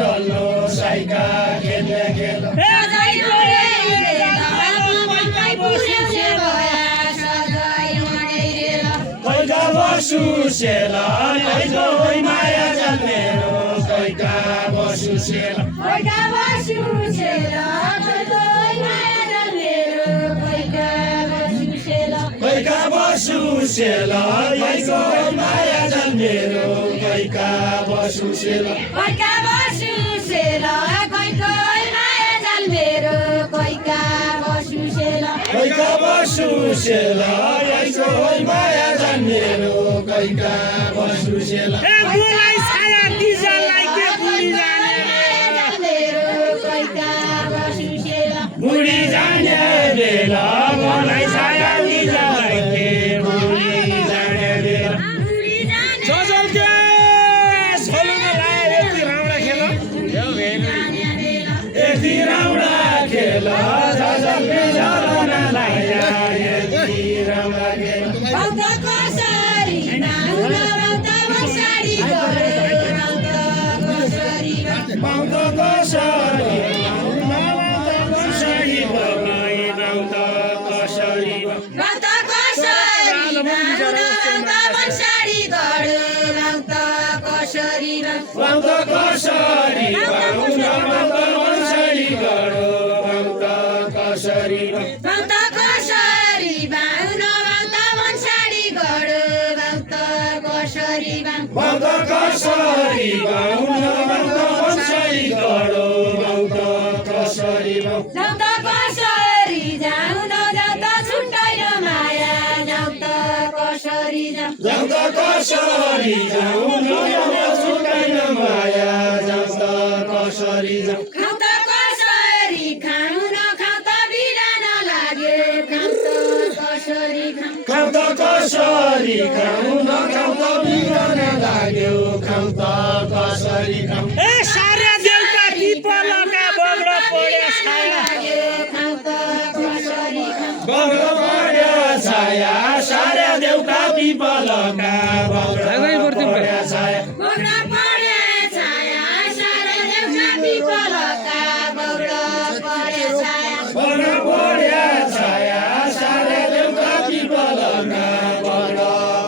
डल्लो साइका खेल्ने खेल कैका बसु सेला कैको माया जाल मेरो कैका बसु सेला कैका बसु सेला कैका बसु सेला कैको माया जाल मेरो कैका बसु सेला कैका बसु सेला कैको माया जाल मेरो कैका बसु सेला कैका बसु सेला कैको माया जाल मेरो कैका बसु सेला ए बुलाई छाया डिजललाई के बुढी जाने कैका बसु सेला बुढी जाने बेला मलाई छाया डिजललाई के बुढी जाने बेला सजल के सोलुन लाए यति राउडा खेल यति राउडा खेल सजल के जलन लाया यति राउडा खेल भक्त कसरी नाउन भक्त बसाडी गरे भक्त कसरी भक्त कसरी कसरी भगाई भक्त कसरी भक्त कसरी नाउन भक्त बसाडी गरे भक्त कसरी भक्त कसरी भक्त कसरी गरो भक्त कसरी भक्त कसरी बाहुन भक्त बसाडी गरे भक्त कसरी भक्त कसरी बाहुन भक्त कसरी गरो भक्त कसरी भक्त कसरी जाउन जात छुट्टैन माया जाउत कसरी भक्त कसरी जाउन छुट्टैन माया भक्त कसरी खाउत कसरी खाउन खाउत बिरान लाग्यो खाउत कसरी खाउत कसरी खाउन खाउत बिगान लाग्यो खाउत कसरी ए सारे देउका पिपलका बग्र पड्या छाया खाउत कसरी बग्र पड्या छाया सारे देउका पिपलका बग्र पड्या छाया बग्र पड्या छाया सारा देउका पिपलका बग्र पड्या छाया बग्र पड्या छाया सारे देउका पिपलका बग्र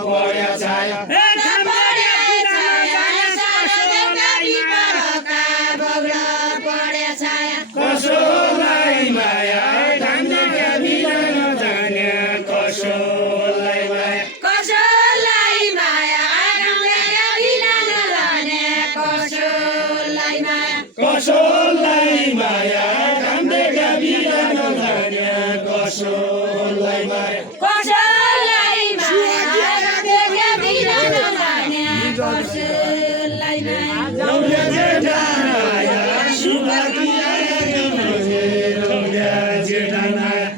पड्या छाया ए खाम्बेडा कसोलाई माया धान्ने बिरान जाने कसोलाई माया कसोलाई माया कसोलाई माया धान्ने बिरान जाने कसोलाई माया कसोलाई माया कसोलाई माया लौल्या जेठानाया सुभाकिया लौल्या जेठानाया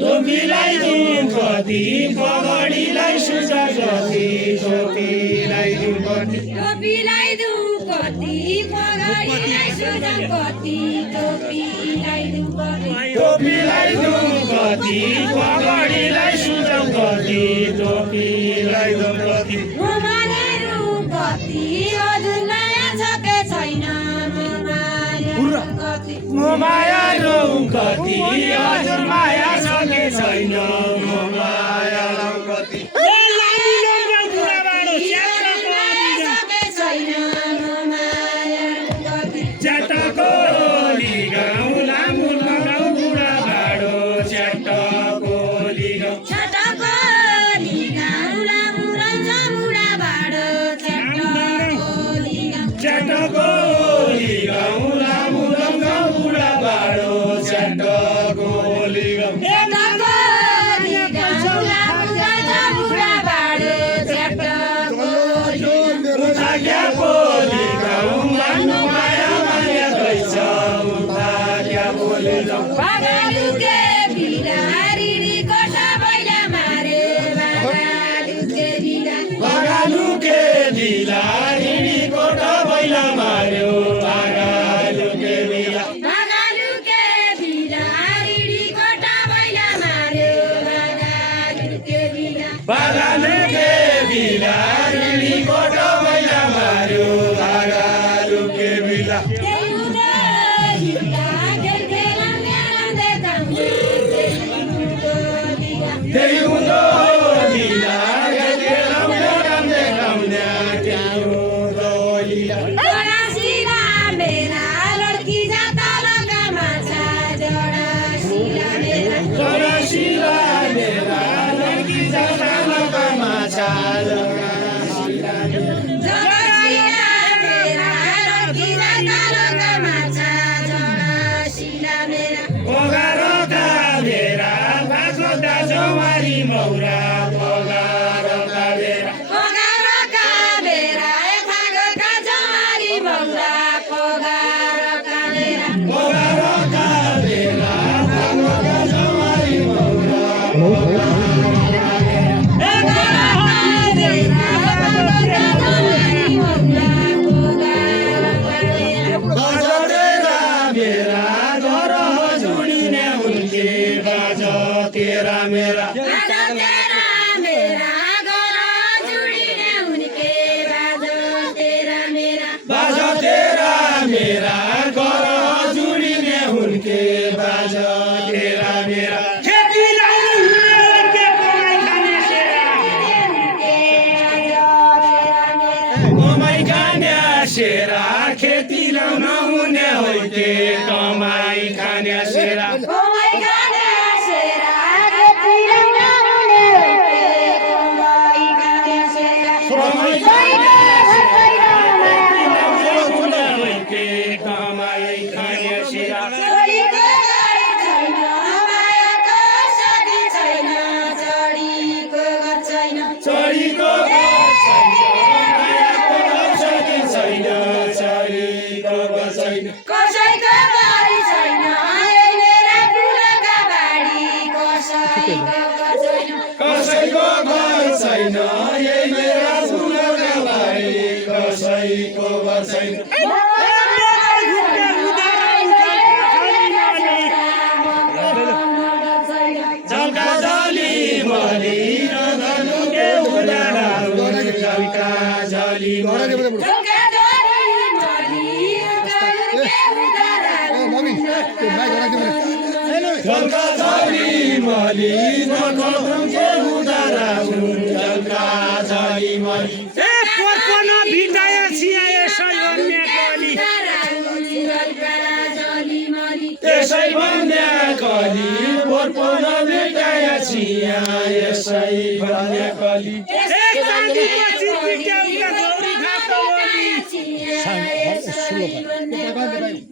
टोपीलाई दुपट्टी मगरीलाई सुझाउ कति टोपीलाई दुपट्टी टोपीलाई दुपट्टी पगडीलाई सुझा कति टोपीलाई दुपट्टी टोपीलाई दुपट्टी मगरीलाई सुझाउ कति टोपीलाई दुपट्टी टोपीलाई दुपट्टी पगडीलाई सुझा कति टोपीलाई दुपट्टी मुमानेहरू कति हजुर माया छ के छैन माया रौ कति हजुर माया छ कि छैन माया रौ कति ए लामी लोग्रा बुढाबाडो च्याटको लिगाउँ लामु लगाउँ बुढा भाडो च्याटको लिगाउँ च्याटको लिगाउँ लामु लगाउँ बुढा भाडो च्याटको लिगाउँ उठाक्याको लिगाउँ मान्नु माया माया दैछ उठाक्याको लिगाउँ बगालुके ढिला हिँडी कोठा बैला मार्यो बगालुके बिला बाजाले के बिला रुनी कोटो मैला मार्यो धागाहरू के बिला त्यही हुँदो लीला खेलौँ राम देखाउने त्यही हुँदो लीला शिला मेरा लड़की जाता लगा माछा जगा शिला पोगारोका मेरा भाको दाजो मारी मौरा पोगारोका मेरा पोगारोका मेरा भाको दाजो मारी मौरा बाजतेरा मेरा घर जुडिने उनके बाज तेरा मेरा बाज तेरा मेरा घर जुडिने उनके बाज तेरा मेरा खेती लाउनु के कमाई खाने कमाई खाने सेरा खेती लाउन हुने होइते कमाई खाने सेरा कमाई खाने सेरा चढीको छैन चढीको छैन कसैको बारी छैन मेरा फुलका बारी कसैको छैन कसैको घर छैन यही मेरा फुलका बारी कसैको घर छैन झल्का झली मली नगर्नु के उडारा झल्का झली मली झल्का झली मली नगर्नु के उडारा झल्का झली मली पोर्पन भिटाए छियाए सैन्य कली त्यसै भन्ने कली पोर्पन भेटाया छिया यसै भन्ने कली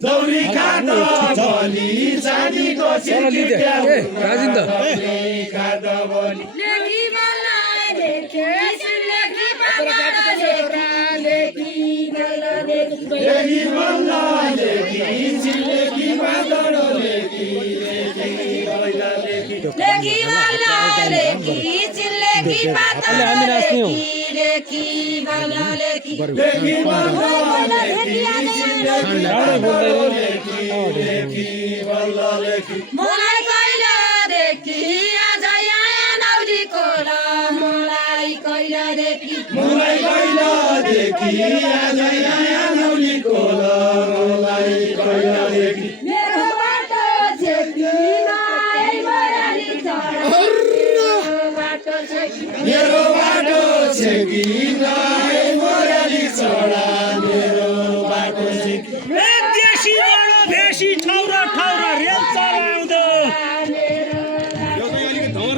दौरी खाँद बलि चाँदीको खाँद बलि लेखी बल्ल लेखी चिलेकी बाँदरो लेखी मलाई कहिलेदेखि आज यहाँ नौली कोला मलाई कहिलेदेखि मलाई कहिलेदेखि आज यहाँ नौली कोला मलाई कहिलेदेखि मेरो बाटो छेकी माई बराली चढा मेरो बाटो छेकी नाइ मोराली चढा मेरो बाटो छेकी देशीबाट भेसी ठौरा ठौरा रेल चलाउँदो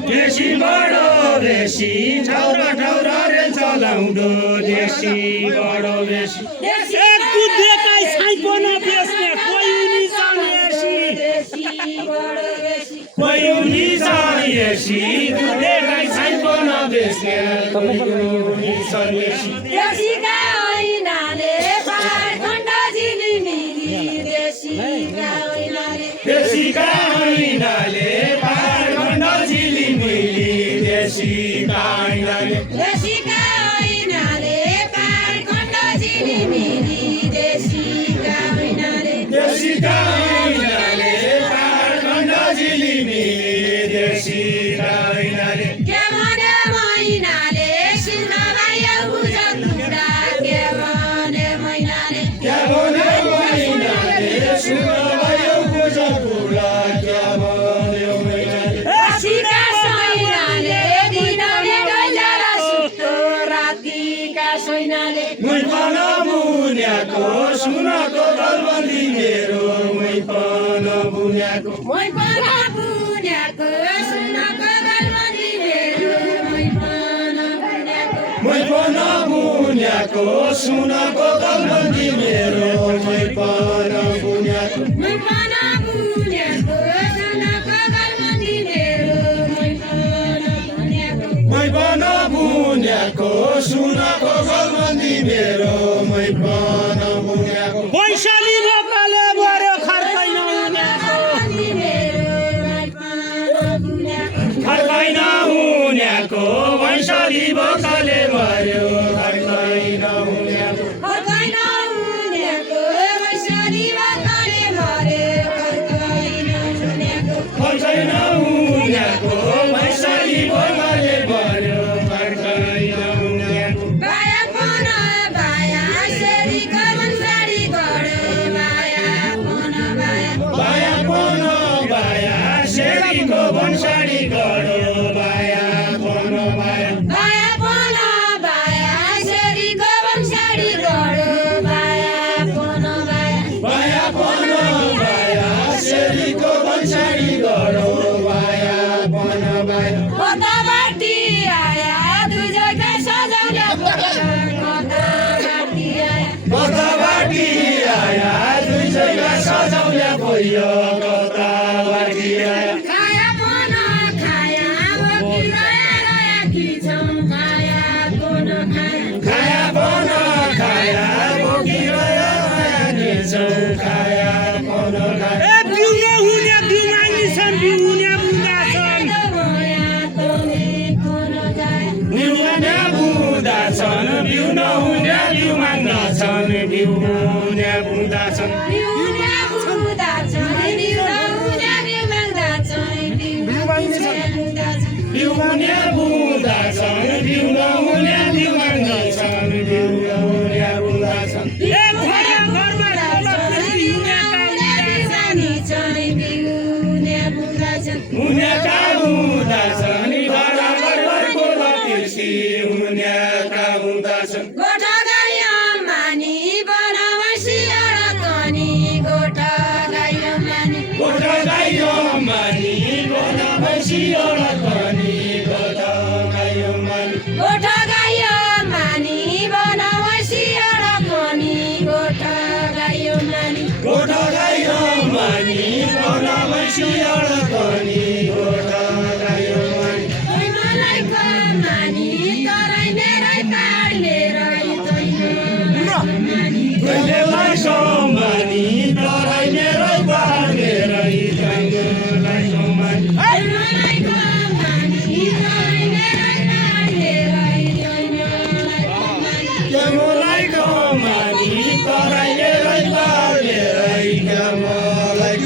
देशीबाट बेसी ठौरा ठौरा रेल चलाउँदो देशीबाट बेसी एक बुद्धेकै साइपन बेच्ने कोही नि सन्यासी दुधेकै साइपन बेच्ने सन्यासी देशीका ऐनाले पाखण्ड झिलिमिली देशीका ऐनाले देशीका ऐनाले पाखण्ड झिलिमिली देशीका ऐनाले देशीका ऐनाले पाखण्ड झिलिमिली देशीका ऐनाले देशीका ऐनाले पाखण्ड झिलिमिली देशीका ऐनाले के भने मैनाले मै पन बुन्याको सुनको गलबन्दी मेरो मै पन बुन्याको मै पन बुन्याको सुनको गलबन्दी मेरो मै पन बुन्याको मै पन बुन्याको सुनको गलबन्दी मेरो मै पन बुन्याको मै पन बुन्याको सुनको गलबन्दी मेरो मै पन बुन्याको मै पन बुन्याको सुनको गलबन्दी मेरो मै पन बुन्याको वैशाली बोकाले बर्यो खर्कै नहुनेको खर्कै नहुन्याको वैशाली बोकाले मर्यो खर्कै नहुन्याको खर्कै नहुन्याको वैशाली बोकाले मर्यो खर्कै नहुन्याको खर्कै नहुन्याको वैशाली बोकाले मर्यो खर्कै नहुन्याको बाया पन बाया शेरीको वंशाली गढो बाया पन बाया बाया पन बाया शेरीको वंशाली गढो बाया पन बाया बाया पन बाया शेरीको वंशाली गढो बाया पन बाया बाया पन बाया शेरीको वंशाली गढो बाया पन बाया कताबाटी आया दुजैका सजाउने कताबाटी आया कताबाटी आया दुईजैका सजाउल्या गयो कताबाटी आया खाया पन खाया बोकी रया रया खिचौँ खाया पन खाया खाया पन खाया बोकी रया रया खिचौँ खाया पन खाया ए बिउ नहुने बिउ माग्नेछन् बिउ हुने बुढा छन् बिउन्या बुढा छन् बिउ नहुन्या बिउ माग्न छन् बिउ हुन्या बुढा छन् बिउ हुन्या बुढा छन् बिउ नहुन्या बिउ माग्न छन् बिउ हुन्या बुढा छन् ए घरमा घरमा हुन्याका हुँदा छन् बराबर घरको लतिर्सी हुन्याका हुँदा छन् गोठा गायो मानी बनावसी अडकनी गोठा गायो मानी गोठा गायो मानी गोठा भैँसी एउटा पनि गोठा गायो मानी गोठा गायो मानी बनावसी अडकनी गोठा गायो मानी गोठा गायो मानी गोठा भैँसी एउटा पनि गोठा गायो मानी मलाई मानी तरै मेरै पाड मेरै कहिलेलाई सम्मानी तराई मेरै पार मेरै जङ्गललाई सम्मानी मलाई मानी तरै मेरै पाड मेरै मलाई कमानी तराई मेरै पार मेरै मलाई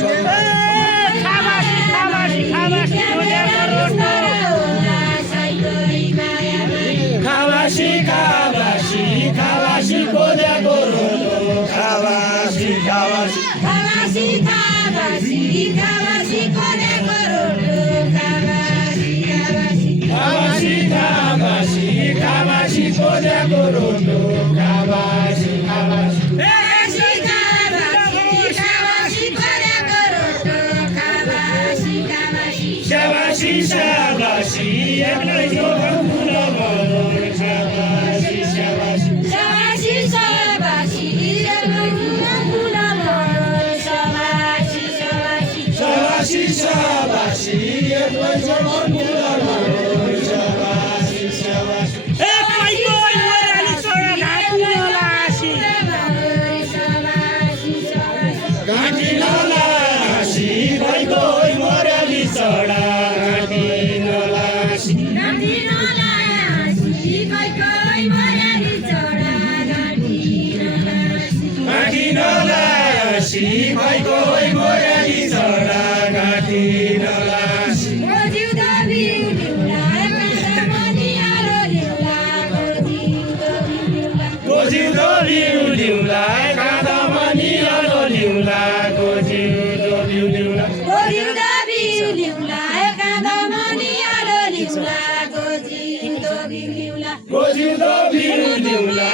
खाबासी खाबासी खाबासी खोजेको रोटो खावासी खावासी खावासी खोजेको रोटो खावासी खावासी खावासी खावासी खावासी खोजेको रोटो खावासी खावासी खावासी खावासी खावासी खोजेको रोटो खावासी खावासी खावासी खावासी खोजेको रोटो खावासी खावासी शाबासी शाबासी एक्लै जोगन फुल भरोर शाबासी शाबासी शाबासी शाबासी फुल भरो शाबासी शाबासी शाबासी शाबासी एक्लै जोगन फुल भरोर शाबासी शाबासी ए पाइको ओइराली छोरा घापुला आसी शाबासी शाबासी घाँटी नलासी भइगयो मर्याली चढा घाँटी नलासी गाडी नलासी कैकै मर्यादी चढा गाडी नलासी घाँटी नलासी भइगयो मर्याली चढा घाँटी नलासी गोजिउ दबी उडिउला काँदामनी आलो लिउला गोजिउ दबी उडिउला गोजिउ दोली उड्युला काँदामनी अलो लिउला गोजिउ दोली उड्युला गोजिउ दबी उडिउला काँदामनी आलो लिउला गोजिउ दबी उडिउला गोजिउ दोली उड्युला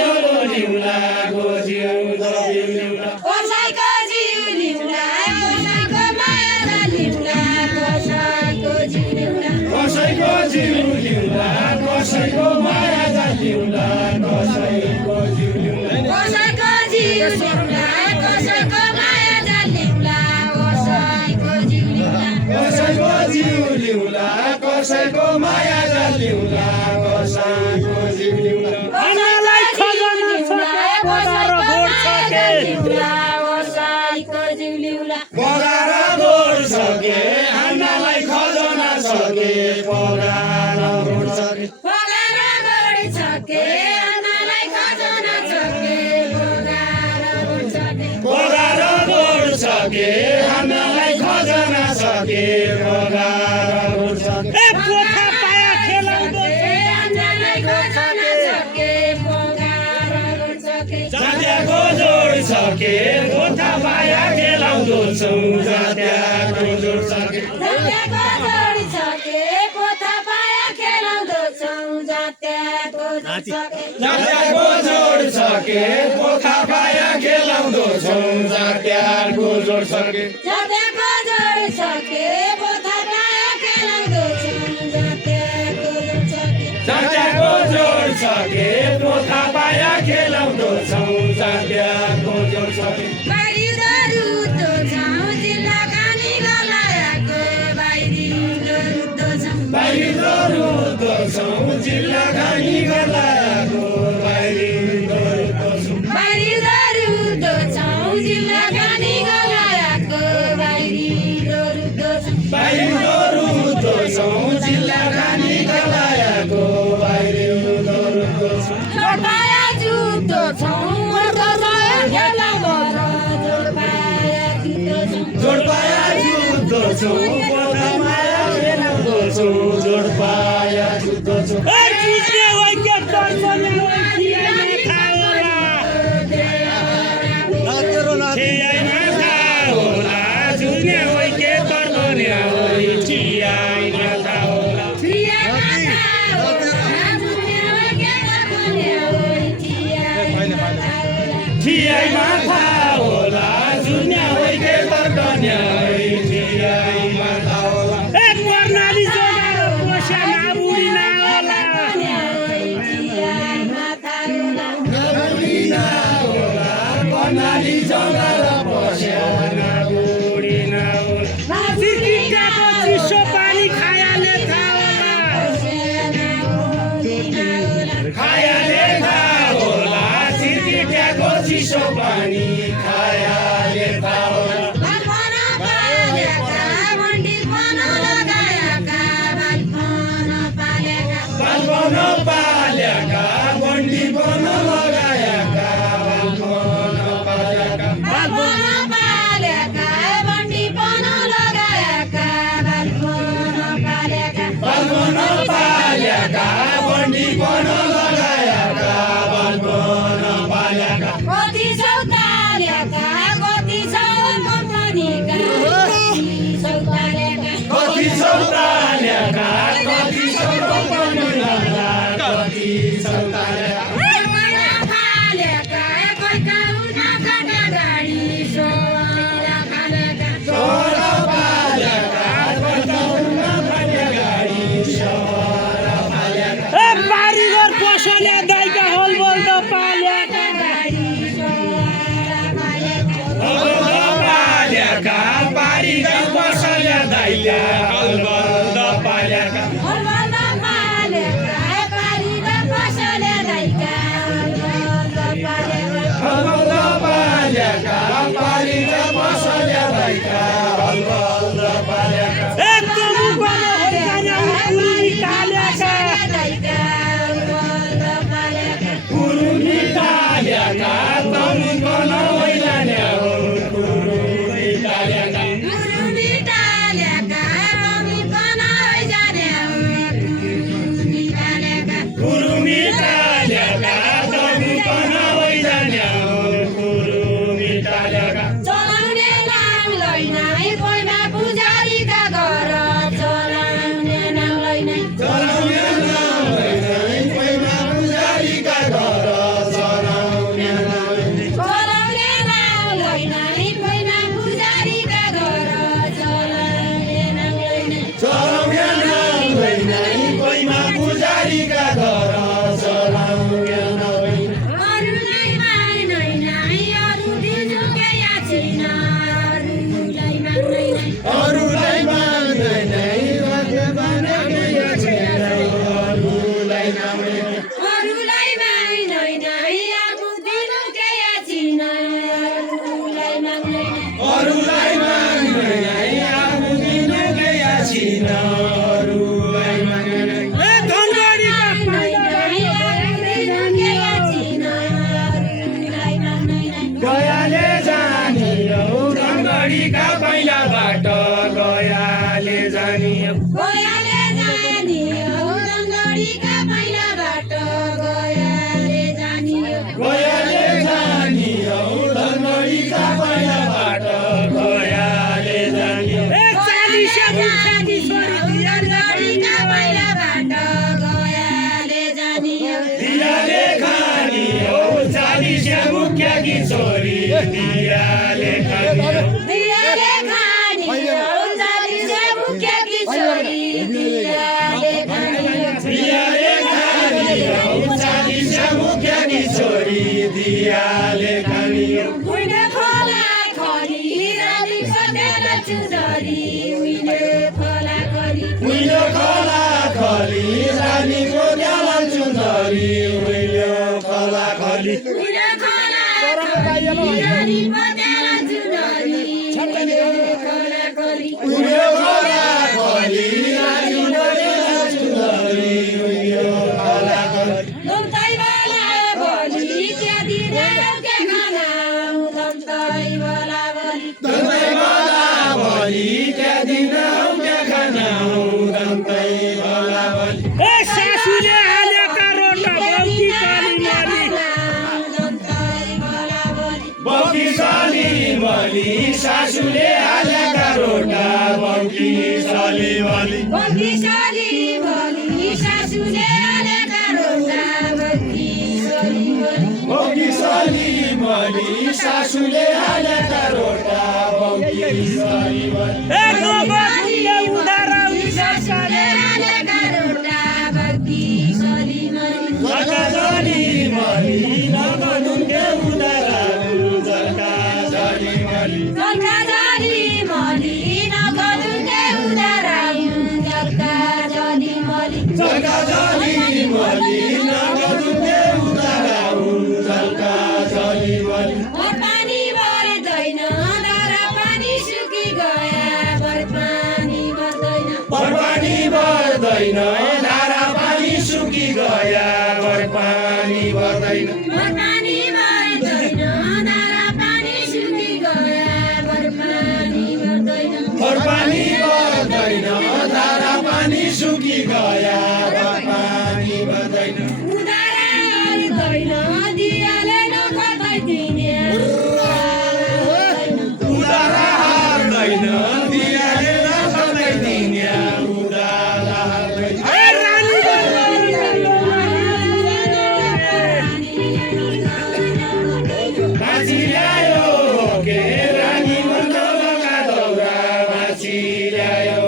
जिउलो लिउला गोजिउलो लिउला कसैको जिउ लिउला कसैको माया लिउला कसैको जिउ लिउला कसैको जिउ लिउला कसैको माया लिउला कसैको जिउ लिउला कसैको जिउ लिउला कसैको माया लिउला कसैको जिउ लिउला कसैको जिउ लिउला कसैको माया लिउला कसैको जिउ लिउला अन्नालाई खजाना सके कसैको जिउ लिउला पगार गोड सके अन्नालाई खजाना सके पगार गोड सके पगार गोड सके अन्नालाई खजाना सके पगार गोड सके पगार गोड सके अन्नालाई खजाना सके पगार गोड सके ए पोथा पाया खेलाउँदो अन्नालाई खजाना सके पगार गोड सके जात्याको जोड सके गोथा पाया खेलाउँदो छौँ जात्याको जोड सके जात्याको जोड सके पोथा पाया खेलाउँदो छौँ जात्याको जोड सके जात्याको जोड सके पोथा पाया खेलाउँदो छौँ जात्याको जोड सके जात्याको जोड सके पोथा पाया खेलाउँदो छौँ जात्याको जोड सके जात्याको जोड सके पोथा पाया खेलाउँदो छौँ जात्याको जोड सके बाहिरी रुद्धो छौँ जिल्ला कानी गलाएको बाहिरी रुद्धो छौँ बाहिर रुद्धो छौँ जिल्ला खानी गलाको बाहिर रुद्धो छौँ बाहिरी रुद्धो छौँ जिल्ला कानी गलाएको बाहिरी रुद्धो छौँ बाहिर रुद्धो छौँ जिल्ला खानी गलाको बाहिर रुद्धो छौँ जोडपाया जुद्धो छौँ जोडपाया खेलाउँदो जोडपाया जुद्धो छौँ जोड पाया जुद्धो छौँ पोथा माया खेलाउँदो छौँ जोड पाया जुद्धो छौँ ए जुझ्ने होइ के तर्सने होइ थिएन थाहा थिएन थाहा होला जुझ्ने होइ के तर्सने होइ थिएन थाहा होला ठियाइमा थाहा होला जुन्या होइ के तर्कन्या होइ ठियाइमा थाहा होला ए कर्णाली जोगाएर पोस्यामा बुढी होला नबुढी होला कर्णाली जङ्गल बस्याना बुढी होला सिर्किटाको चिसो पानी खायाले थाहा होला खायाले थाहा होला सिर्किट्याको चिसो पानी खायाले थाहा होला बालपन पाल्याका बन्डी बन लगाएका बालपन पाल्याका बालपन पाल्याका बन्डी बन लगाएका बालपन पाल्याका कति सौतालेका कति सौ कम्पनीका सौतालेका कति सौताल्याका कति सौ कम्पनीका कति सौताल्याका सोह्र पाल्याका कताउन्न भन्ने गाडी सहर पाल्याका ए बारीघर पसले दाइका होल बोल्दो पाल्याका पाल्याका पारीका बसल्या दाइल्या अलबन्द पाल्याका अलबन्द पाल्याका पारीका बसल्या दाइका अलबन्द पाल्याका ए कमुको होइन पुरी काल्याका धनगढीका पहिला बाटो गयाले जानियो गयाले जानियो धनगढीका पहिला बाटो गयाले जानियो धनगढीका पहिला बाटो गयाले जानियो दियाले खानियो 40 मुखियाकी छोरी दियाले खानियो दियाले खानियो 40 मुखियाकी छोरी दियाले खानियो दियाले खानियो 40 मुखियाकी छोरी दियाले खानियो उइने खोला खरी रानी सटेर चुदरी उइने खोला खरी उइलो खोला खली रानीको ल्यालन चुन्दरी उइलो खोला खली उइने खोला खरी रानी पतेर चुदरी उइने खोला खरी उइलो खोला खली रानीको ल्यालन चुन्दरी उइलो खोला खली लम्ताई वाला बोली त्यति के खाना लम्ताई वाला बोली दन्तै भला भली त्यहाँदिन उम्के खाना दन्तै भला भली सासूले हालेका रोटा बौकी काली माली लम्ताई वाला बोली बौकी साली मली सासूले हालेका रोटा बौकी साली मली बगी साली बोली सासूले हालेका रोटा बगी साली बोली बौकी साली मली सासूले हालेका रोटा बौकी साली मली नगदुले उधारा सासूले हालेका रोटा बगी साली बोली जग्गा जाली मली नगदुले उधारा जग्गा जाली मली जग्गा जाली मली नगदुले उधारा जग्गा जाली मली जग्गा जाली मली नगदुले उधारा जग्गा जाली मली पानी पर्दैन धारा पानी सुकी गया पानी पर्दैन पानी पर्दैन धारा पानी सुकी गया पानी पर्दैन पानी पर्दैन धारा पानी सुकी गया पानी पर्दैन पानी पर्दैन धारा पानी सुकी गया पानी पर्दैन उधारा पर्दैन दियाले नखर्दै दिने उधारा हार्दैन दियाले नखर्दै दिने उधारा हार्दैन माछी ल्यायो के रानी मन्दलका दौरा माछी ल्यायो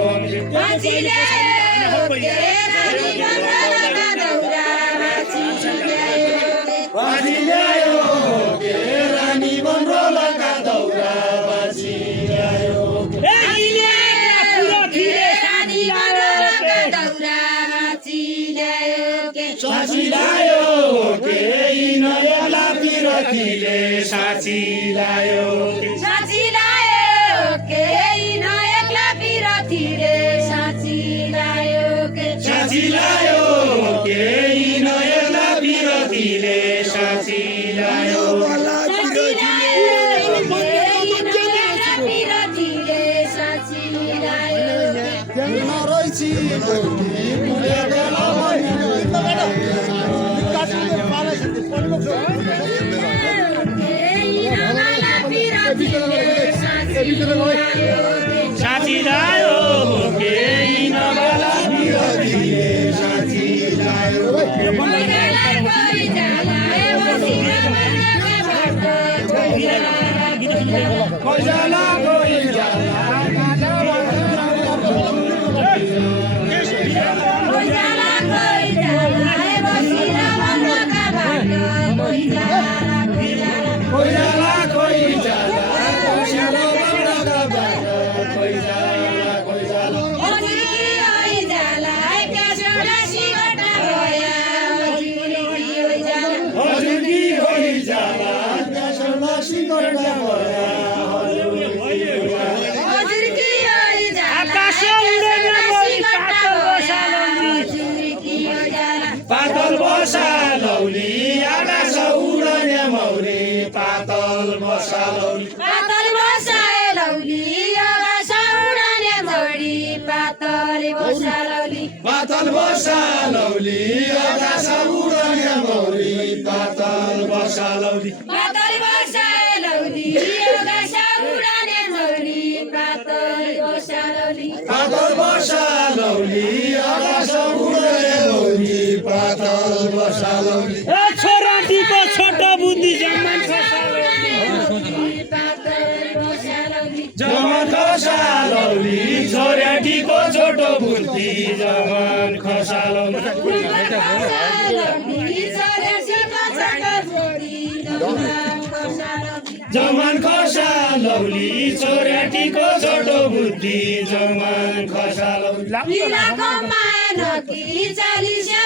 माछी ल्यायो के रानी बङ्गालका दौरा माछी ल्यायो माछी ल्यायो के रानी मन्दलका दौरा माछी ल्यायो रानी बङ्गालका दौरा माछी ल्यायो के साँची ल्यायो के यी नयाँ लाप्ती रथीले साँची ल्यायो के साँची ल्यायो के यी नयाँ लापी रथीले साँची ल्यायो के साँची ल्यायो के यी नयाँ लाप्ती रथीले साँची ल्यायो साँची ल्यायो के यी नयाँ लापी रथीले साँची ल्यायो के साथी ल्यायो केही नभला विरोधीले साथी ल्यायो कोइला कोइला कोइला कोइला पातल बसा लौली आकाश उडने मौरी पातल बसा लौली पातल बसाए लौली आकाश उडने मौरी पातल बसा लौली पातल बसा लौली लौली आकाश उडने मौरी पातल वर्षा लौली पातल वर्षा लौली आकाश उडने मौरी पातल वर्षा लौली पातल वर्षा लौली आकाश उडने मौरी पातल वर्षा लौली छोराटीको छोटो बुद्धि जम्मान जमन खसालौली छोराटीको छोटो बुद्धि जमन खसालौली जमन खसालौली छोराटीको छोटो बुद्धि जमन खसालौली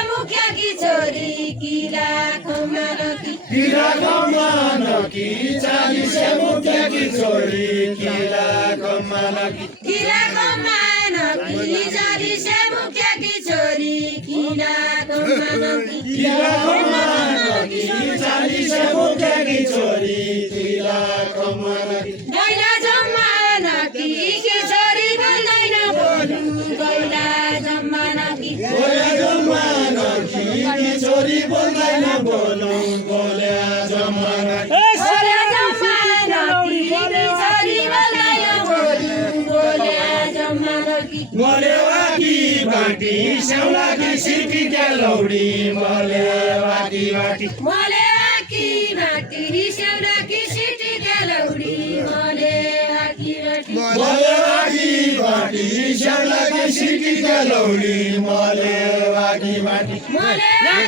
मुख्य की छोरी किला खमानकी किला कमानकी 40 मुख्य की छोरी किला कमानकी किला कमानकी 40 मुख्य की छोरी किला कमानकी किला कमानकी 40 मुख्य की छोरी किला कमानकी गैला जमानकी की छोरी बोल्दैन बोलु गैला जमानकी गोल्या जमानकी की छोरी बोल्दैन बोलु गोल्या जमानकी गोल्या जमानकी की छोरी बोल्दैन बोलु गोल्या जमानकी मलेवाकी बाटी सेउलाकी सिटी क्या लौडी मलेवाकी बाटी मलेवाकी बाटी सेउलाकी सिटी क्या लौडी मलेवाकी बाटी मलेवाकी बाटी सेउलाकी सिटी क्या लौडी मलेवाकी बाटी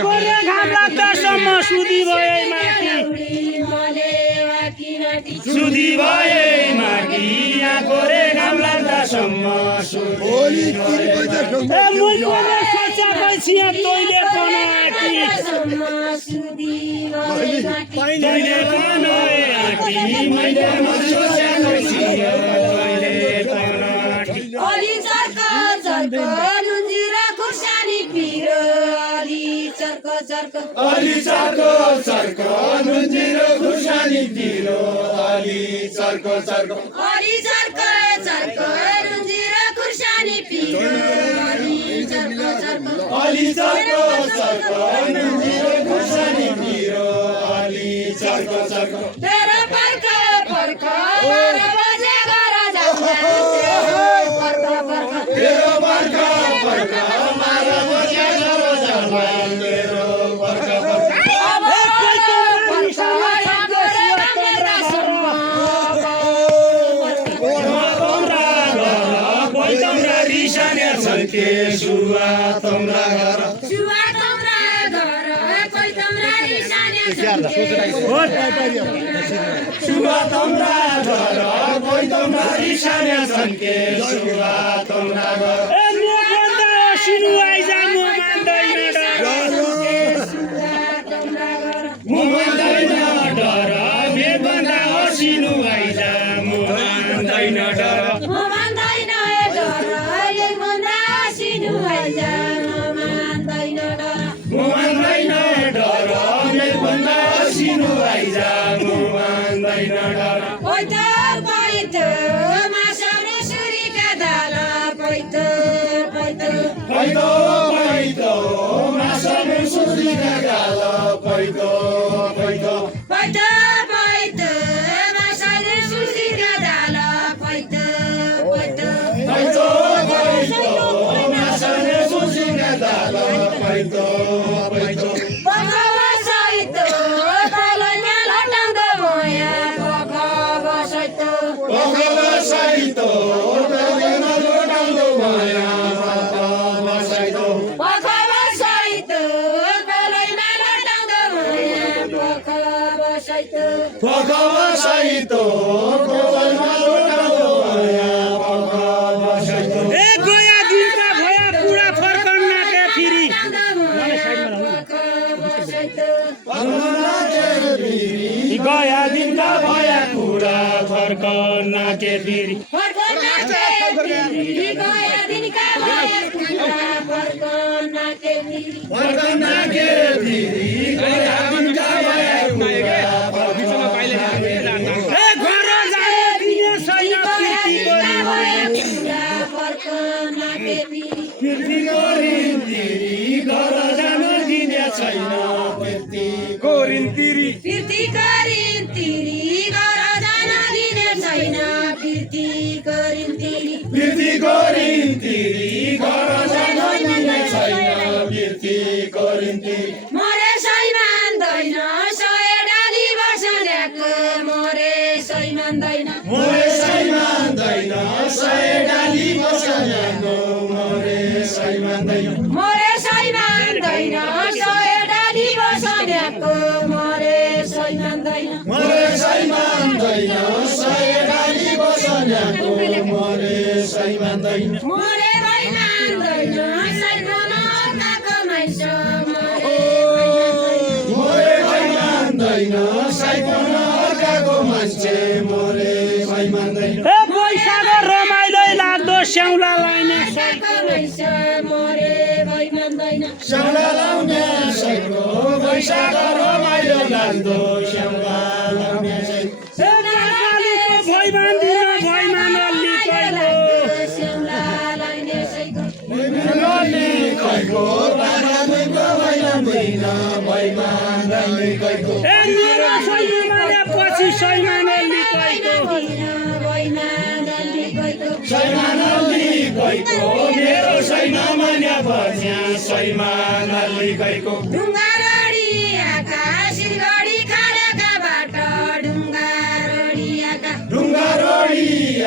गोरे घाम लाग्दासम्म सुधी भए माथि मलेवाकी बाटी सुधी भए माथि यहाँ गोरे घाम लाग्दासम्म सुधी मैले सोचेको छिया तैँले बनाएकी तैँले बनाएकी मैले सोचेको छिया तैँले बनाएकी अलि चर्क चर्क नुन्जिरा खुर्सानी पिरो अलि चर्क चर्क अलि चर्को चर्को नुन्जिरो खुर्सानी तिरो अलि चर्को चर्को अलि चर्क चर्क नुन्जिरा खुर्सानी पिरो अलि चर्क चर्क अलि चर्को चर्को नुन्जिरो खुर्सानी तिरो अलि चर्को चर्को तेरो पर्ख पर्ख 12 बजे घर जाउँदा पर्ख पर्ख तेरो पर्ख पर्ख 12 बजे घर जाउँदा तेरो पर्ख पर्ख के सुवा तम्रा घर सुवा तम्रा घर कोही तम्रा रिसाने सुवा तम्रा घर कोही तम्रा रिसाने छन् के सुवा तम्रा घर म मान्दैन डर मेघभन्दा असिनु आइजा म मान्दैन डर म मान्दैन डर लेखभन्दा सिनु आइजा म मान्दैन डर म मान्दैन डर मेघभन्दा असिनु आइजा म मान्दैन डर पैतो पैतो मासौरे सुरीका दाल पैतो पैतो पैदो पैदो मासले सुरीका गाल पैदो पैदो पैतो पैतो मासौरे सुरीका दाल पैतो पैतो पैदो पैदो मासले सुरीका गाल पैदो पैदो पकावा सहित तलैमा लटाउँदो माया पकावा सहित पकावा सहित तलैमा लटाउँदो माया पकावा सहित पकावा सहित तलैमा लटाउँदो माया पकावा सहित पकावा सहित तलैमा लटाउँदो माया पकावा सहित ए गया दिनका भया पुरा फर्कन नाके फेरि गया दिनका भया कुरा फर्कन नाके फेरि फर्कन नाके फेरि गया दिनका भया कुरा फर्कन नाके फेरि ए घर जाने दिने छैन कीर्ति गरिन् तिरी घर कोरिन्ती मोरे सही मान्दैन सय डाली बसन्याको मोरे सही मान्दैन मोरे सही मान्दैन सय डाली बसन्याको मोरे सही मान्दैन मोरे सही मान्दैन सय डाली बसन्याको मोरे सही मान्दैन मोरे सही मान्दैन सय डाली बसन्याको मोरे सही मान्दैन मोरे भाइ मान्दैन सैकोन अर्काको माइस मोरे भाइ मान्दैन सैकोन अर्काको मान्छे मोरे भाइ मान्दैन ए बैशाख रमाइलो लाग्दो स्याउला लाउने अर्काको माइस मोरे भाइ मान्दैन स्याउला लाउने सैको वैशाख रमाइलो लाग्दो स्याउला लाउने सैको भइ बान्दिन भइ मानल्ली कहिलो स्याउला लाउने सैको लोली कैको बाबाको भाइ मान्दैन भाइ मान्दैन कैको ए मेरो सही माने पछि सही मानल्ली कहिलो सैमानल्ली कैको मेरो सैमा मान्या भज्या सैमानल्ली कैको ढुङ्गारोडी आकाश सिलगढी खारेका बाटो ढुङ्गारोडी आकाश ढुङ्गा रोडी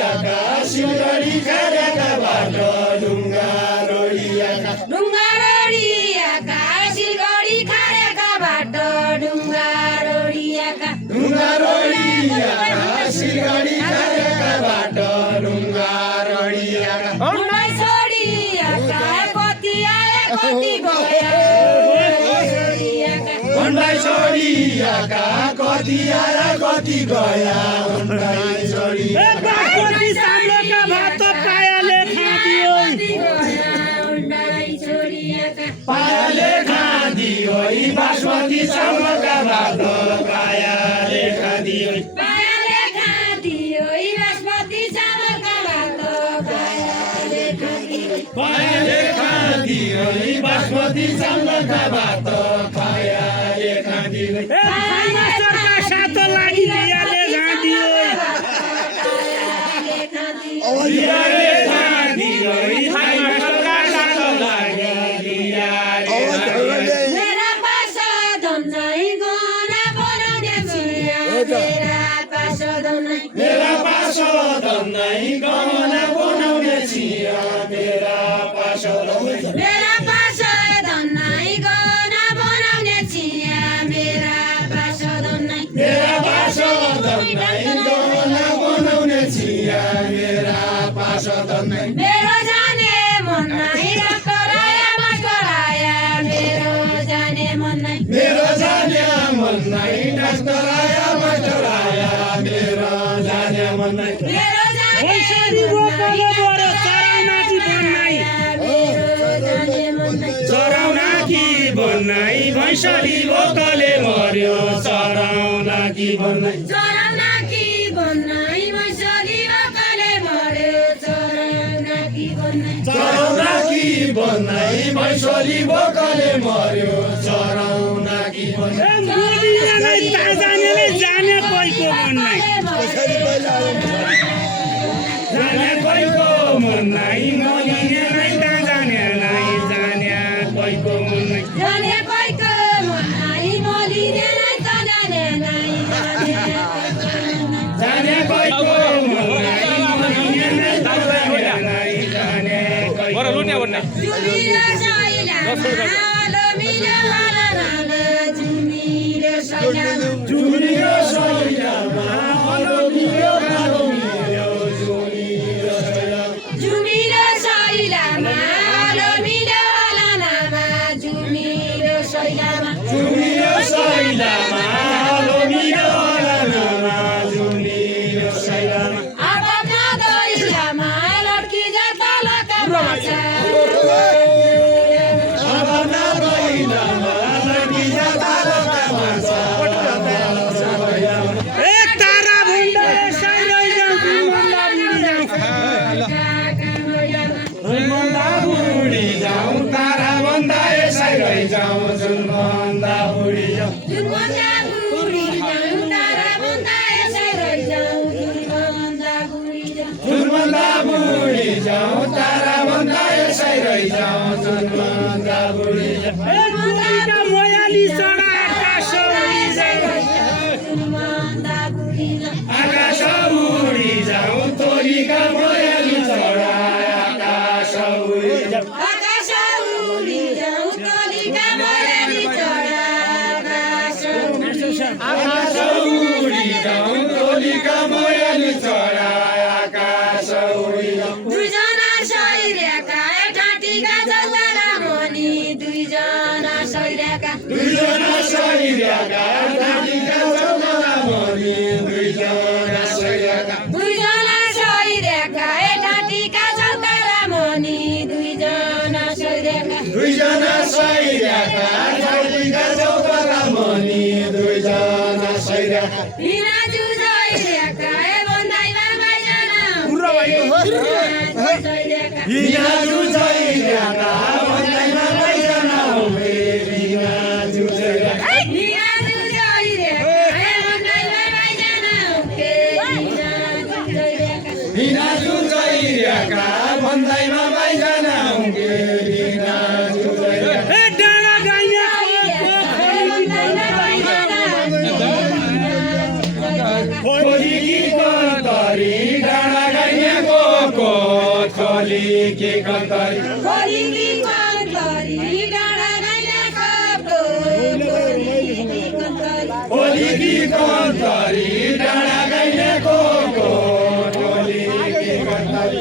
आकाश सिलगढी खारेका बाटो ढुङ्गा रोडी आकाश ढुङ्गारोडी आकाश सिलगढी खारेका बाटो ढुङ्गारोडी आकाश ढुङ्गा रोडी आकाश सिलगढी खारेका बाटो ढुङ्गा रोडी आकाश मुम्बई छोडी आकाश कति आए कति गए भन्डाइ छोडी आका कति आया कति गया भन्डाइ छोडी ए बागमती साम्लोका भात पायाले खादियो पायाले खादियो बासमती चामलका भात पायाले खादियो पायाले खादियो बासमती चामलका भात पायाले खादियो पायाले खादियो बासमती चामलका भात पायाले खादियो ए खाना सरका सातो लागि लियाले झादियो लियाले खादियो खाना सरका सातो लाग्यो लियाले मेरा पासो धन्नै गोना बनाउने छिया मेरा पासो धन्नै मेरा पासो धन्नै गहना बनाउने छिया मेरा पासो धन्नै मेरा पासो धन्नै गोना बनाउने छिया मेरा पासो धन्नै मेरा पासो धन्नै गहना बनाउने छिया मेरा पासो धन्नै मेरो जाने मन नै डाक्टर आया मास्टर आया मेरो जाने मन नै मेरो जाने मन नै डाक्टर आया मास्टर आया मेरो जाने मन नै मेरो जाने वैशाली बोकले बडो चराउनाकी बन्नाई मेरो जाने मन नै चराउनाकी भन्नै वैशाली बोकले मर्यो चराउनाकी भन्नै चराउनाकी भन्नै वैशाली बोकले मर्यो चराउनाकी भन्नै चराउनाकी भन्नै वैशाली बोकले मर्यो चराउनाकी भन्नै ए मोदीले ताजानेले जाने कोइको बन्नाई जाने कोइको मन नै मोदीले नै ताजाने नै जाने कोइको मन नै जाने कोइको मन नै मोदीले नै जाने नै जाने कोइको मन नै मोदीले नै ताजाने नै जाने कोइको जुमिलो सैलामा आलो मिलो आलो रालो जुमिलो सैलामा जुमिलो सैलामा आलो मिलो आलो मिलो जुमिलो सैलामा जुमिलो सैलामा आलो मिलो आलो नामा जुमिलो सैलामा जुमिलो सैलामा आलो मिलो आलो नामा जुमिलो सैलामा अब दैलामा लड्की जाता लका बाचा ए तारा भुण्डा साइरै जाऊ मन्दा बुढी जाऊ बुढी जाउँ तारा भन्दा यसै रहिजाउँ जुन भन्दा बुढी जाउँ जुनभन्दा बुढी जाउँ तारा भन्दा यसै रहिजाउँ जुनभन्दा बुढी जाउँ जुन भन्दा बुढी जाउँ तारा भन्दा यसै रहिजाउँ जुन भन्दा बुढी जाउँ ए बलि चढा आकाश उडी जाऊ आकाश उडी जाऊ तोरीका मयालु चढा आकाश उडी जाऊ आकाश उडी जाऊ तोरीका मयालु चढा आकाश उडी जाऊ तोरीका मयालु चढा आकाश उडी जाऊ दुईजना सैर्याका ठाटीका चौतारा मुनि दुईजना सैर्याका दुईजना सैर्याका ठाटीका चौतारा मुनि दुईजना सैर्याका दुईजना सैर्याका ठाटीका चौतारा मुनि दुईजना सैर्याका दुईजना सैर्याका ठाटीका चौतारा मुनि दुईजना सैर्याका बिनाजु सैर्याका बन्दाइमा बाइजना सैर्याका बिनाजु सैर्याका बन्दाइमा बाइजना हुँदै बिनाजु सैर्याका बिनाजु सैर्याका बन्दाइमा बाइजना हुँदै बिनाजु सैर्याका बन्दाइमा बाइजना हुँदै बिनाजु सैर्याका ए डाँडा गाइया खोली कन्तरी डाँडा गाइयाको खोली के कन्तरी खोली कन्तरी डाँडा गाइयाको खोली कन्तरी डाँडा गाइयाको खोली के कन्तरी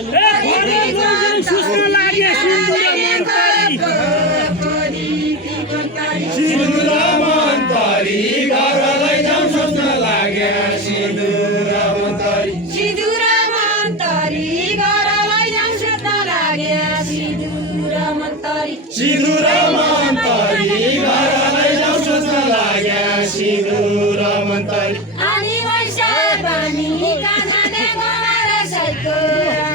सिन्दुर मन्तरी घर लैजाउँ सोच्न लाग्या सिन्दुर मन्तरी सिन्दुर मन्तरी घर लैजाउँ सोच्न लाग्या सिन्दुर मन्तरी सिन्दुर मन्तरी घर लैजाउँ सोच्न लाग्या सिन्दुर मन्तरी अनि वैशा बानी कानाले गोमार साइको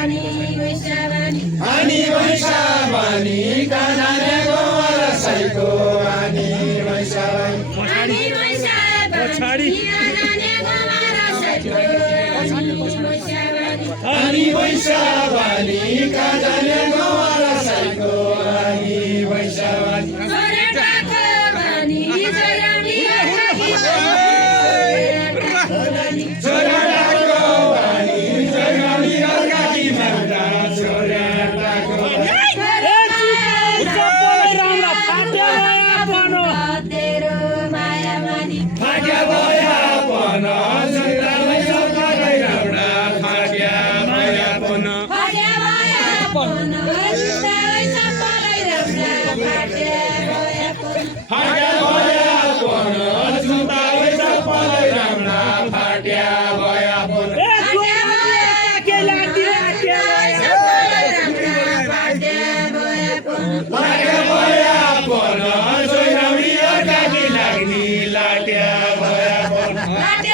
अनि वैशा बानी अनि वैशा बानी कानाले गोमार साइको अनि वैशा बानी अनि वैशा बानी कानाले गोमार साइको अनि वैशा बानी अनि वैशा बानी कानाले गोमार साइको अनि वैशा बानी छोराटाको बानी छोरामी छोराटाको बानी छोरामी अर्काकी माग्दा छोराटाको तेरो माया मानी भाग्य भयापन जुत्तामै सफाकै राउडा भाग्य भयापन भाग्य भयापन जुत्तामै सफाकै राउडा भाग्य भयापन भाग्य भयापन जुत्तामै सफाकै राउडा भाग्य भयापन भाग्य भयापन जोइराउडी अर्काकी लाग्ने लाट्या भयापन भाग्य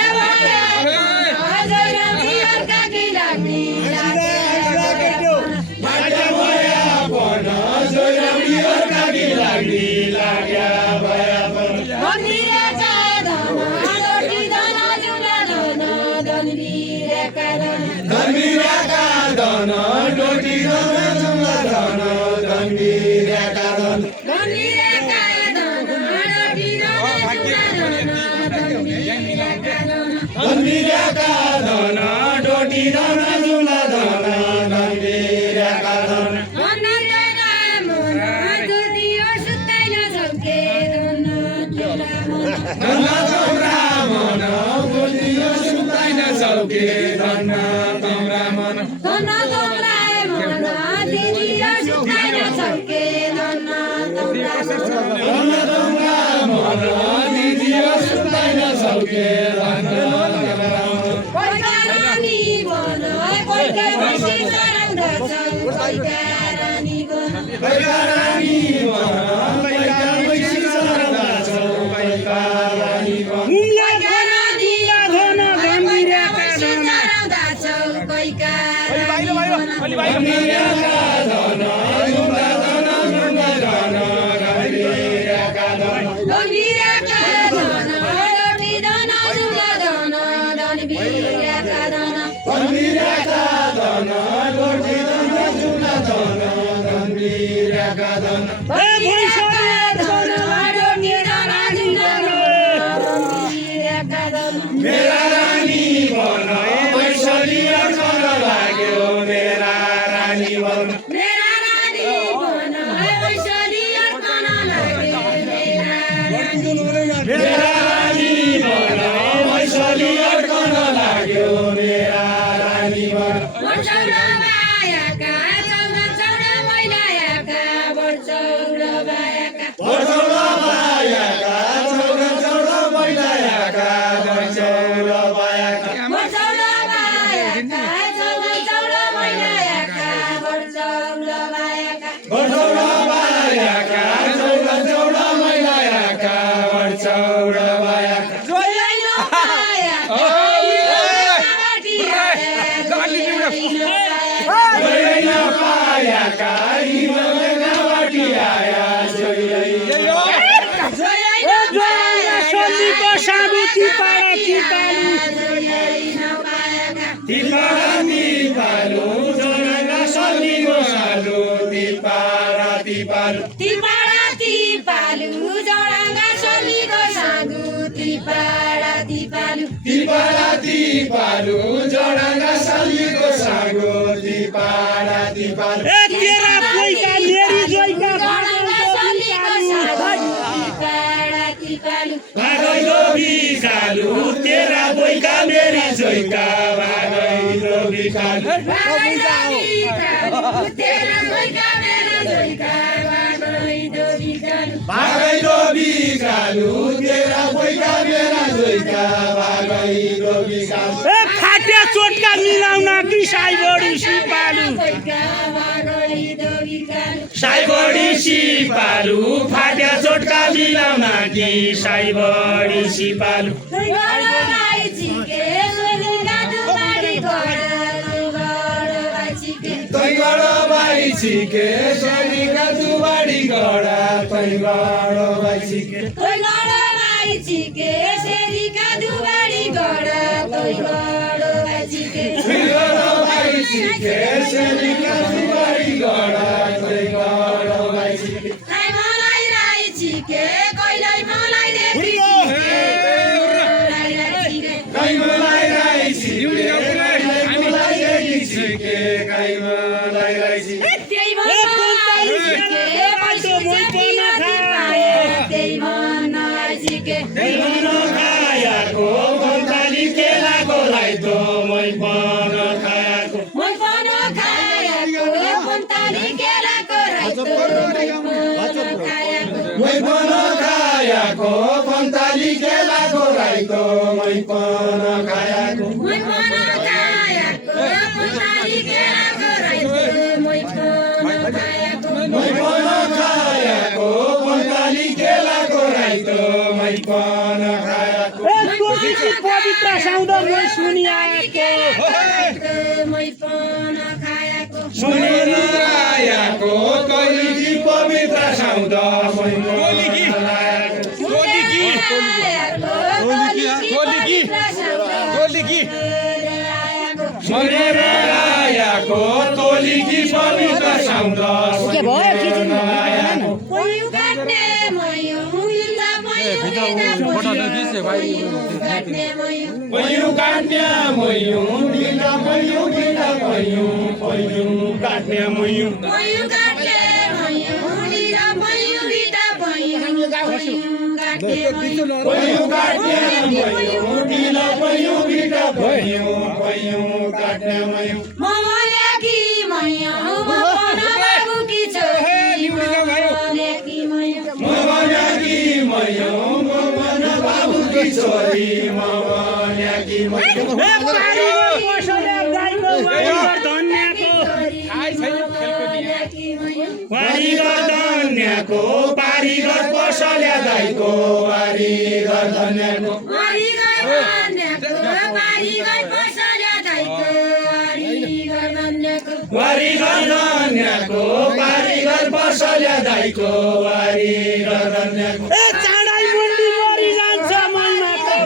भयापन जोइराउडी अर्काकी लाग्ने लाट्या भयापन मन्दिरका धन रोटी धन जुला धन धनवीरका धन धनवीरका धन डोटी धन जुम्ला धन धनवीरका धन मन्दिरका धन रोटी धन जुला धन धनवीरका धन धनवीरका धन डोटी धन जुम्ला धन धनवीरका धन मन्दिरका मन दुदियो सुत्दैन झम्के धन जुला मन धन तम्रा मन बुझियो सुत्दैन चौके धन तम्रा मन धन तम्रा मन दिदियो सुत्दैन झम्के धन तम्रा मन धन तम्रा मन दिदियो सुत्दैन चौके धन तम्रा मन कोइका रानी बन कोइका भैँसी चराउँदछ कोइका रानी बन कैका रानी बन कैका मैसी चराउँदा छौ कैका रानी बन कोइका रानी बन कोइका भैँसी चराउँदछ कोइका रानी बन धनवीरका धन जुम्ला धन जुम्ला धन धनवीरका धन गम्भीरका धन रोटी धन जुला धन धनवीरका धन धनवीरका धन डोटी धन जुम्ला धन धनवीरका धन गम्भीरका धन रोटी धन मेरा रानी बन मैसली अड्कन लाग्यो मेरा रानी बन बर्चौरा बायाका चौरा चौरा मैलायाका बर्चौरा बायाका बर्चौरा बायाका चौरा चौरा मैलायाका बर्चौरा बायाका बर्चौरा बायाका चौरा चौरा मैलायाका बर्चौरा बायाका बर्चौरा बायाका चौरा चौरा मैलायाका बर्चौरा बायाका जोइलो बायाका जोइलो बायाका हिममेघा बाटी आया जोइलो सोलीको साबु टिपाडा टिपालु टिपाडा टिपालु जोरङ्गा सलीको सालु टिपाडा टिपालु टिपाडा टिपालु जोरङ्गा सलीको सागु टिपाडा टिपालु टिपाडा टिपालु जोरङ्गा सलीको सागु टिपाडा टिपालु ए तेरा पोइका मेरी जोइका जोरङ्गा सलीको सागु टिपाडा टिपालु भागैलो बिकालु तेरा बोइका मेरी जोइका भागैलो बिकालु भागैलो बिकालु तेरा जोइका मेरा जोइका भागैलो बिकालु भागैलो बिकालु तेरा बोइका मेरा जोइका भागैलो बिकालु ए फाट्या चोटका मिलाउन कि साइबडी सिपालु साइबडी सिपालु फाट्या चोटका मिलाउन कि साइबडी सिपालु तैगड बाई छिके सोनीका दुवाडी गडा तैगड बाई छिके तैगड बाई छिके सेरीका दुवाडी गडा तैगड बाई छिके तैगड बाई छिके सोनीका दुवाडी गडा तैगड बाई छिके हाय मलाई राई छिके कहिल्यै मलाई देखि गाई मलाई राई छिके मलाई देखि छिके गाई मलाई राई छिके त्यही भन्न छिके पैसो जाति नदी पाए त्यही भन्न छिके त्यही भन्न खायाको बन्ताली केलाको लाइतो मै पन खायाको मै पन खायाको बन्ताली केलाको राइतो मै पन खायाको मै पन खायाको बन्ताली केलाको राइतो मै पन खायाको मै पन खायाको बन्ताली केलाको राइतो मै पन खायाको मै पन खायाको बन्ताली केलाको राइतो मै पन खायाको ए तोरीकी पवित्र साउद मै सुनिआएको मै पन खायाको सुनेर आयाको कलिकी पवित्र साउद मै पन सुनेर आयाको तोलीकी पवित्र साउद के भयो मयू काट्ने मयू हिल्दा मयू काट्ने मयू मयू काट्ने मयू बिना मयू बिना मयू मयू काट्ने मयू मयू काट्ने मयू हिल्दा मयू बिटा मयू काट्ने मयू मयू काट्ने मयू बिना मयू बिटा मयू मयू काट्ने मयू ममले कि मयू ममन बाबु कि छोरी ममले कि मयू ममल्या कि मयू ममन बाबु कि छोरी ममल्या कि मयू ए पारीको कसले गाईको वारीगर धन्याको वारीगर धन्याको पारीगर पसल्या दाइको वारीगर धन्याको वारीगर धन्याको पारीगर पसल्या दाइको वारीगर धन्याको वारीगर धन्याको पारीगर पसल्या दाइको वारीगर धन्याको ए चाँडाइ मुन्डी मरि जान्छ महिमाको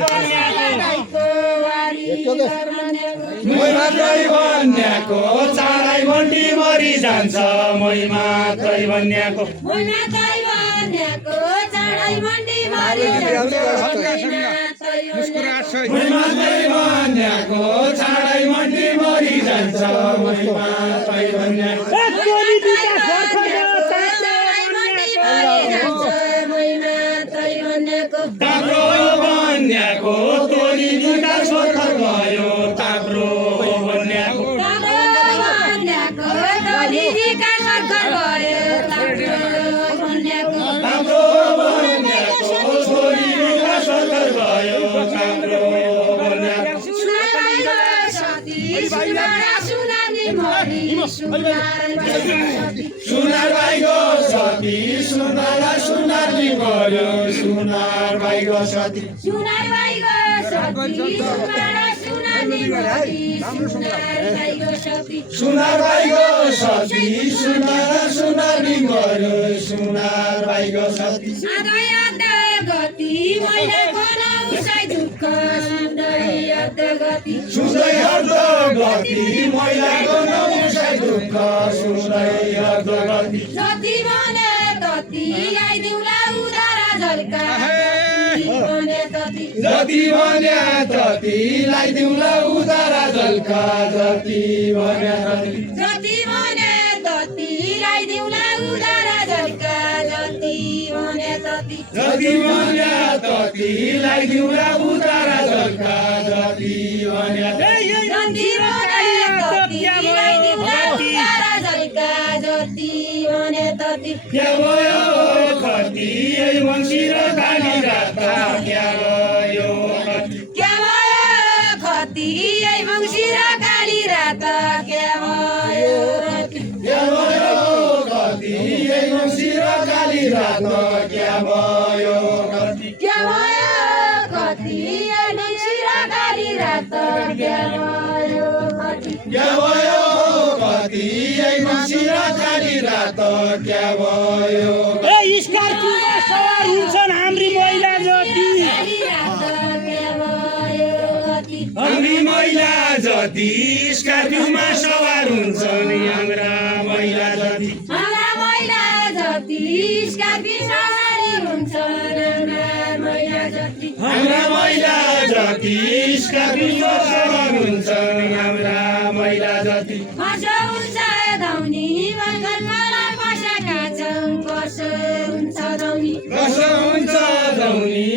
दाइको वारीगर धन्याको महिमा दैवन्याको चाँडाइ मन्डी मरि जान्छ महिमा दैवन्याको महिमा दैवन्याको चाँडाइ मन्डी मरि जान्छ महिमा दैवन्याको चाँडाइ मन्डी मरि जान्छ महिमा दैवन्याको ए टोली विकास भर्खर चाँडाइ मन्डी मरि जान्छ महिमा दैवन्याको बन्याको ताम्रो बन्याको तोरी दुईटा सोत्तर भयो ताम्रो बन्याको बन्याको टोलीका सरकार भयो बन्याको ताम्रो बन्याको तोरी दुईटा सोत्तर भयो ताम्रो बन्याको सुनाइगो सती सुनानी मरी सुनार भाइको सती सुनारनी गर्यो सुनार भाइको सती सुनार भाइको सती सुनानी मरी सुनार भाइको सती सुनारनी गर्यो सुनार भाइको सती गति मैले बनाउँछै दुःख सुन्दै हर्द गति मैलाको नमुछै दुःख सुन्दै हर्द गति जति भने तति ल्याइदिउँला उधारा झल्का भने तति जति भन्या तति ल्याइदिउँला उधारा झल्का जति भन्या तति जति भने तति ल्याइदिउँला उधारा झल्का जति भने तति जति भन्या तति ल्याइदिउँला उधारा झल्का जति भन्या जति भने तति ल्याइदिउँला उधारा झल्का जति भने तति क्या भयो कति मङ्सिर काली रात क्या भयो कति क्या भयो खती मङ्सिर काली रात क्या भयो क्या भयो कति मङ्सिर काली रात क्या भयो कति क्या भयो खती मङ्सिर काली रात क्या भयो खती क्या भयो कति मङ्सिर काली रात क्या भयो स्कर्पियोमा सवार हुन्छन् हाम्री महिला जति काली रात क्या भयो खती हाम्री महिला जति स्कर्पियोमा सवार हुन्छन् हाम्रा महिला जति हाम्रा महिला जति स्कर्पियो सवारी हुन्छन् हाम्रा महिला जति हाम्रा महिला जति स्कर्पियो सवार हुन्छन् हाम्रा महिला जति कसो हुन्छ धौनी बर्खरमा पसेका छौँ कसो हुन्छ धौनी कसो हुन्छ धौनी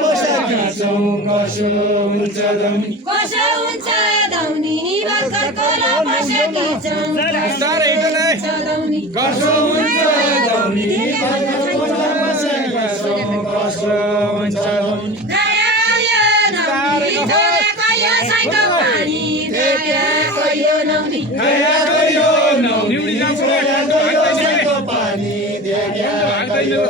बसेका छौँ कसो हुन्छ धौनी कसो हुन्छ धौनी बर्खरको पसेका छौँ कसो हुन्छ धौनी कसो हुन्छ धौनी बसेका छौँ कसो हुन्छ धौनी दया गरियो नौनी छोराको यो साइको पानी दया गरियो नौनी दया गरियो नौनी छोराको यो साइको पानी दया गरियो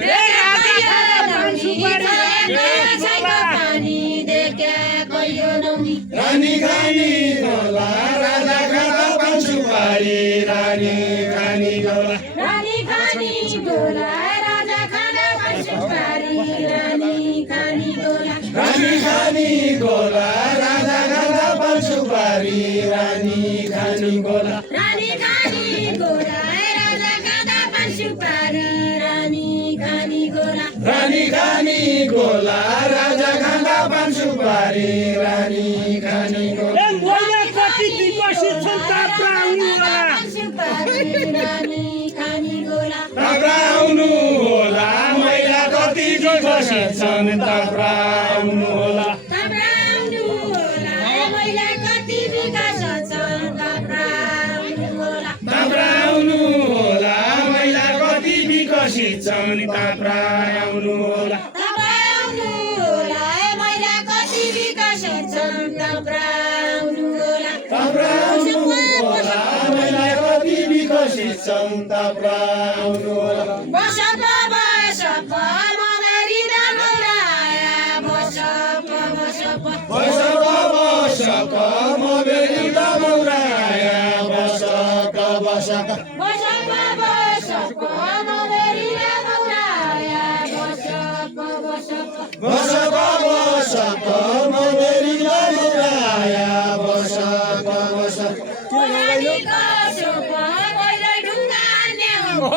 दया गरियो नौनी छोराको यो साइको पानी दया गरियो नौनी रानी खानी गोला राजा खाँदा पान सुपारी रानी खानी गोला रानी खानी गोला राजा खाना पान सुपारी रानी खानी गोला रानी खानी गोला राजा खाँदा पान सुपारी रानी खानी गोला रानी खानी गोला राजा खाँदा पान सुपारी रानी खानी गोला रानी खानी गोला राजा खाँदा पान सुपारी रानी खानी गोला महिला कति विकसित छन् ताप्रा आउनुहोला पान सुपारी रानी खानी गोला ताप्रा आउनु होला महिला कति विकसित छन् ताप्रा आउनु होला तब्राउनु होला महिला कति विकास छन् तब्राउनु होला ताप्रा आउनु होला महिला कति विकसित छन् ताप्रा आउनु होला तब्राउनु होला महिला कति विकास छन् तब्राउनु होला ताप्रा आउनु होला महिला कति विकसित छन् ताप्रा आउनु होला बसप बसप ममेरी दामौराया बसप बसप बसक बसक म बेरी दमौराया बसक बसक बसप बसप ममेरी दामौराया बसप बसप बसक बसक म बेरी दमौराया बसक बसक पुरानीको सोप पहिलो ढुङ्गा न्याउ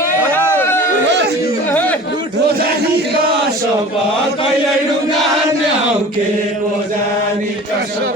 बोजानी कसो कहिले ढुङ्गा न्याउ के बोजानी कसो